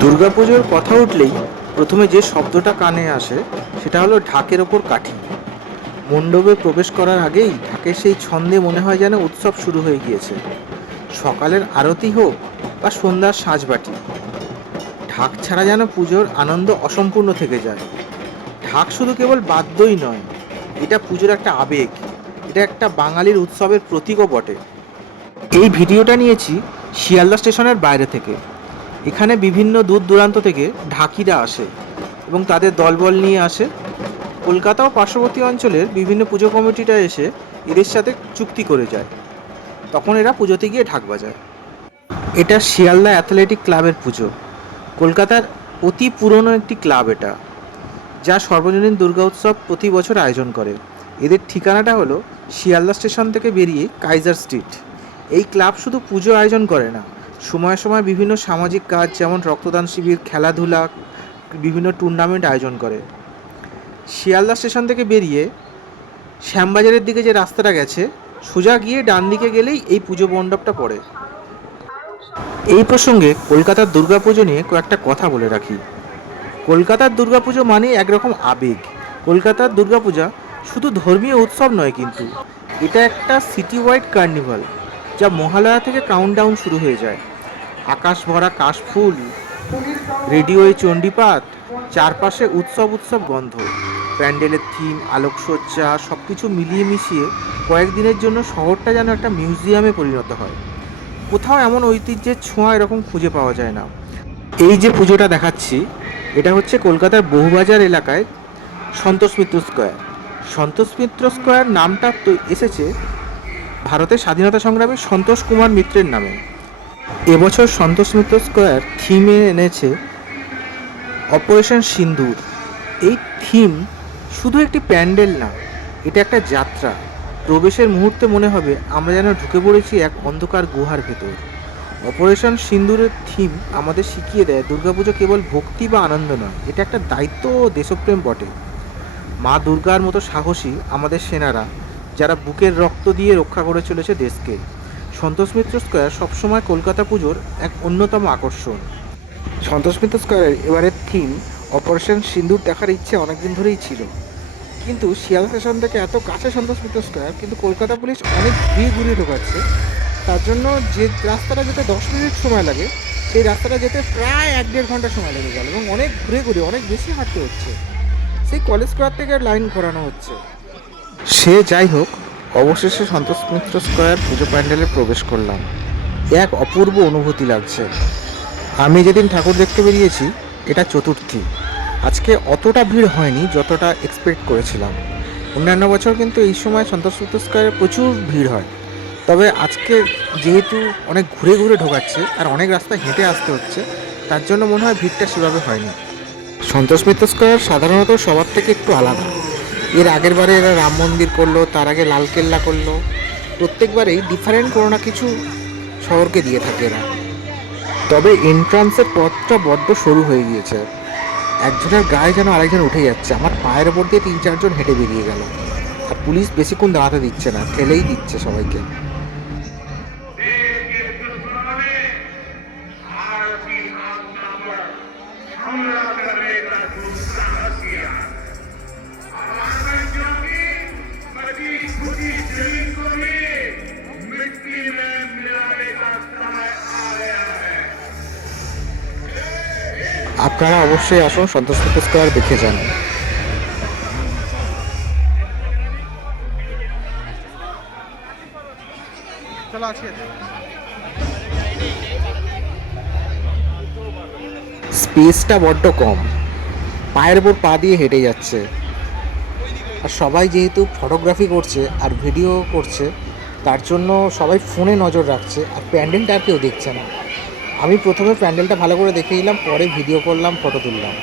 দুর্গাপুজোর কথা উঠলেই প্রথমে যে শব্দটা কানে আসে সেটা হলো ঢাকের ওপর কাঠি। মণ্ডপে প্রবেশ করার আগেই ঢাকের সেই ছন্দে মনে হয় যেন উৎসব শুরু হয়ে গিয়েছে। সকালের আরতি হোক বা সন্ধ্যার সাঁঝবাতি, ঢাক ছাড়া যেন পুজোর আনন্দ অসম্পূর্ণ থেকে যায়। ঢাক শুধু কেবল বাদ্যই নয়, এটা পুজোর একটা আবেগ, এটা একটা বাঙালির উৎসবের প্রতীকও বটে। এই ভিডিওটা নিয়েছি শিয়ালদা স্টেশনের বাইরে থেকে। এখানে বিভিন্ন দূর দূরান্ত থেকে ঢাকিরা আসে এবং তাদের দলবল নিয়ে আসে। কলকাতা ও পার্শ্ববর্তী অঞ্চলের বিভিন্ন পুজো কমিটিরা এসে এদের সাথে চুক্তি করে যায়, তখন এরা পুজোতে গিয়ে ঢাক বাজায়। এটা শিয়ালদা অ্যাথলেটিক ক্লাবের পুজো। কলকাতার অতি পুরনো একটি ক্লাব এটা, যা সর্বজনীন দুর্গা উৎসব প্রতি বছর আয়োজন করে। এদের ঠিকানাটা হলো শিয়ালদা স্টেশন থেকে বেরিয়ে কাইজার স্ট্রিট। এই ক্লাব শুধু পুজো আয়োজন করে না, সময়ে সময়ে বিভিন্ন সামাজিক কাজ যেমন রক্তদান শিবির, খেলাধুলা, বিভিন্ন টুর্নামেন্ট আয়োজন করে। শিয়ালদা স্টেশন থেকে বেরিয়ে শ্যামবাজারের দিকে যে রাস্তাটা গেছে, সোজা গিয়ে ডান দিকে গেলেই এই পুজো মণ্ডপটা পড়ে। এই প্রসঙ্গে কলকাতার দুর্গাপুজো নিয়ে কয়েকটা কথা বলে রাখি। কলকাতার দুর্গাপুজো মানে একরকম আবেগ। কলকাতার দুর্গাপূজা শুধু ধর্মীয় উৎসব নয়, কিন্তু এটা একটা সিটি ওয়াইড কার্নিভাল, যা মহালয়া থেকে কাউন্টডাউন শুরু হয়ে যায়। আকাশ ভরা কাশফুল, রেডিওয়ে চণ্ডীপাঠ, চারপাশে উৎসব উৎসব গন্ধ, প্যান্ডেলের থিম, আলোকসজ্জা সব কিছু মিলিয়ে মিশিয়ে কয়েকদিনের জন্য শহরটা যেন একটা মিউজিয়ামে পরিণত হয়। কোথাও এমন ঐতিহ্যের ছোঁয়া এরকম খুঁজে পাওয়া যায় না। এই যে পুজোটা দেখাচ্ছি, এটা হচ্ছে কলকাতার বহুবাজার এলাকায় সন্তোষ মিত্র স্কোয়ার। সন্তোষ মিত্র স্কোয়ার নামটা তো এসেছে ভারতের স্বাধীনতা সংগ্রামী সন্তোষ কুমার মিত্রের নামে। এবছর সন্তোষ মিত্র স্কোয়ার থিমে এনেছে অপারেশন সিন্দুর। এই থিম শুধু একটি প্যান্ডেল না, এটা একটা যাত্রা। প্রবেশের মুহূর্তে মনে হবে আমরা যেন ঢুকে পড়েছি এক অন্ধকার গুহার ভেতর। অপারেশন সিন্দুরের থিম আমাদের শিখিয়ে দেয় দুর্গাপুজো কেবল ভক্তি বা আনন্দ নয়, এটা একটা দায়িত্ব ও দেশপ্রেম বটে। মা দুর্গার মতো সাহসী আমাদের সেনারা, যারা বুকের রক্ত দিয়ে রক্ষা করে চলেছে দেশকে। সন্তোষ মিত্র স্কোয়ার সবসময় কলকাতা পুজোর এক অন্যতম আকর্ষণ। সন্তোষ মিত্র স্কোয়ারের এবারের থিম অপারেশন সিন্দুর দেখার ইচ্ছে অনেকদিন ধরেই ছিল, কিন্তু শিয়ালদা স্টেশন থেকে এত কাছে সন্তোষ মিত্র স্কোয়ার, কিন্তু কলকাতা পুলিশ অনেক ঘুরিয়ে ঘুরিয়ে ঢোকাচ্ছে। তার জন্য যে রাস্তাটা যেতে 10 মিনিট সময় লাগে, সেই রাস্তাটা যেতে প্রায় 1-1.5 ঘন্টা সময় লেগে গেল এবং অনেক ঘুরে ঘুরে অনেক বেশি হাঁটতে হচ্ছে। সেই কলেজ স্কোয়ার থেকে লাইন ঘোরানো হচ্ছে। সে যাই হোক, অবশেষে সন্তোষ মিত্র স্কোয়ার পুজো প্যান্ডেলে প্রবেশ করলাম। এক অপূর্ব অনুভূতি লাগছে। আমি যেদিন ঠাকুর দেখতে বেরিয়েছি, এটা চতুর্থী। আজকে অতটা ভিড় হয়নি যতটা এক্সপেক্ট করেছিলাম। অন্যান্য বছর কিন্তু এই সময় সন্তোষ মিত্র স্কোয়ারে প্রচুর ভিড় হয়, তবে আজকে যেহেতু অনেক ঘুরে ঘুরে ঢোকাচ্ছে আর অনেক রাস্তা হেঁটে আসতে হচ্ছে, তার জন্য মনে হয় ভিড়টা সেভাবে হয়নি। সন্তোষ মিত্র স্কোয়ার সাধারণত সবার থেকে একটু আলাদা। এর আগের বারে এরা রাম মন্দির করলো, তার আগে লালকেল্লা করলো। প্রত্যেকবারেই ডিফারেন্ট কোনো না কিছু শহরকে দিয়ে থাকে এরা। তবে এন্ট্রান্সের পথটা বড্ড সরু হয়ে গিয়েছে। একজনের গায়ে যেন আরেকজন উঠে যাচ্ছে। আমার পায়ের ওপর দিয়ে 3-4 জন হেঁটে বেরিয়ে গেল। আর পুলিশ বেশিক্ষণ দাঁড়াতে দিচ্ছে না, ঠেলেই দিচ্ছে সবাইকে। আপনারা অবশ্যই আসুন, সন্তোষ মিত্র স্কোয়ার দেখে যান। স্পেসটা বড্ড কম, পায়ের ওপর পা দিয়ে হেঁটে যাচ্ছে। আর সবাই যেহেতু ফটোগ্রাফি করছে আর ভিডিও করছে, তার জন্য সবাই ফোনে নজর রাখছে আর প্যান্ডেলটা আর কেউ দেখছে না। আমি প্রথমে প্যান্ডেলটা ভালো করে দেখে নিলাম, পরে ভিডিও করলাম, ফটো তুললাম।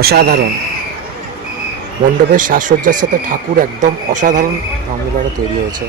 অসাধারণ। মণ্ডপের সাজসজ্জার সাথে ঠাকুর একদম অসাধারণ রঙে তৈরি হয়েছে।